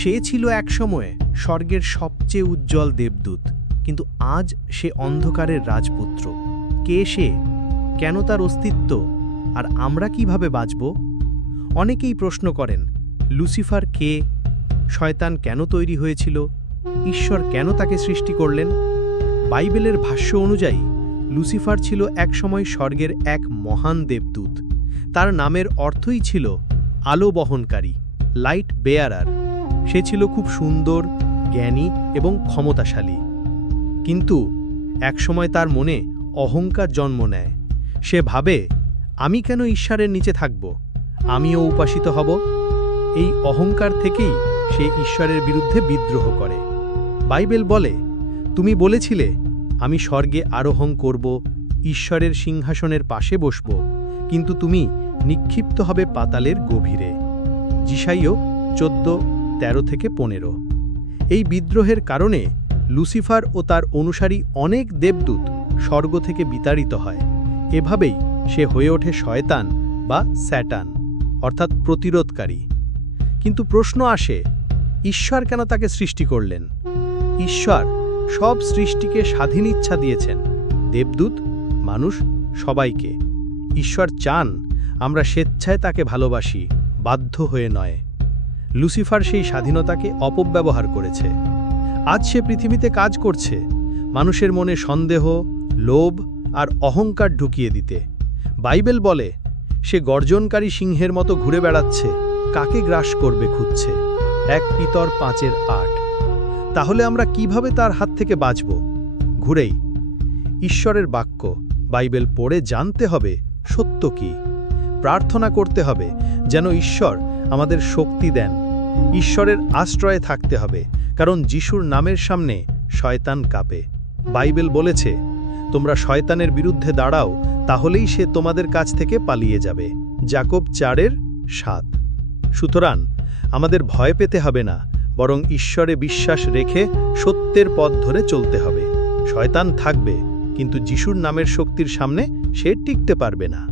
সে ছিল এক একসময়ে স্বর্গের সবচেয়ে উজ্জ্বল দেবদূত, কিন্তু আজ সে অন্ধকারের রাজপুত্র। কে সে? কেন তার অস্তিত্ব? আর আমরা কীভাবে বাঁচব? অনেকেই প্রশ্ন করেন, লুসিফার কে? শয়তান কেন তৈরি হয়েছিল? ঈশ্বর কেন তাকে সৃষ্টি করলেন? বাইবেলের ভাষ্য অনুযায়ী, লুসিফার ছিল একসময় স্বর্গের এক মহান দেবদূত। তার নামের অর্থই ছিল আলো বহনকারী, লাইট বেয়ারার। সে ছিল খুব সুন্দর, জ্ঞানী এবং ক্ষমতাশালী। কিন্তু একসময় তার মনে অহংকার জন্ম নেয়। সে ভাবে, আমি কেন ঈশ্বরের নিচে থাকব? আমিও উপাসিত হব। এই অহংকার থেকেই সে ঈশ্বরের বিরুদ্ধে বিদ্রোহ করে। বাইবেল বলে, তুমি বলেছিলে, আমি স্বর্গে আরোহণ করব, ঈশ্বরের সিংহাসনের পাশে বসব, কিন্তু তুমি নিক্ষিপ্ত হবে পাতালের গভীরে। জিসাইও চোদ্দ তেরো থেকে পনেরো। এই বিদ্রোহের কারণে লুসিফার ও তার অনুসারী অনেক দেবদূত স্বর্গ থেকে বিতাড়িত হয়। এভাবেই সে হয়ে ওঠে শয়তান বা স্যাটান, অর্থাৎ প্রতিরোধকারী। কিন্তু প্রশ্ন আসে, ঈশ্বর কেন তাকে সৃষ্টি করলেন? ঈশ্বর সব সৃষ্টিকে স্বাধীন ইচ্ছা দিয়েছেন, দেবদূত, মানুষ, সবাইকে। ঈশ্বর চান আমরা স্বেচ্ছায় তাকে ভালোবাসি, বাধ্য হয়ে নয়। লুসিফার সেই স্বাধীনতাকে অপব্যবহার করেছে। আজ সে পৃথিবীতে কাজ করছে, মানুষের মনে সন্দেহ, লোভ আর অহংকার ঢুকিয়ে দিতে। বাইবেল বলে, সে গর্জনকারী সিংহের মতো ঘুরে বেড়াচ্ছে, কাকে গ্রাস করবে খুঁজছে? এক পিতর পাঁচের আট। তাহলে আমরা কীভাবে তার হাত থেকে বাঁচব? ঘুরেই। ঈশ্বরের বাক্য, বাইবেল পড়ে জানতে হবে সত্য কি? প্রার্থনা করতে হবে যেন ঈশ্বর আমাদের শক্তি দেন। ঈশ্বরের আশ্রয়ে থাকতে হবে, কারণ যিশুর নামের সামনে শয়তান কাঁপে। বাইবেল বলেছে, তোমরা শয়তানের বিরুদ্ধে দাঁড়াও, তাহলেই সে তোমাদের কাছ থেকে পালিয়ে যাবে। জাকব চারের সাত। সুতরাং, আমাদের ভয় পেতে হবে না, বরং ঈশ্বরে বিশ্বাস রেখে সত্যের পথ ধরে চলতে হবে। শয়তান থাকবে, কিন্তু যিশুর নামের শক্তির সামনে সে টিকতে পারবে না।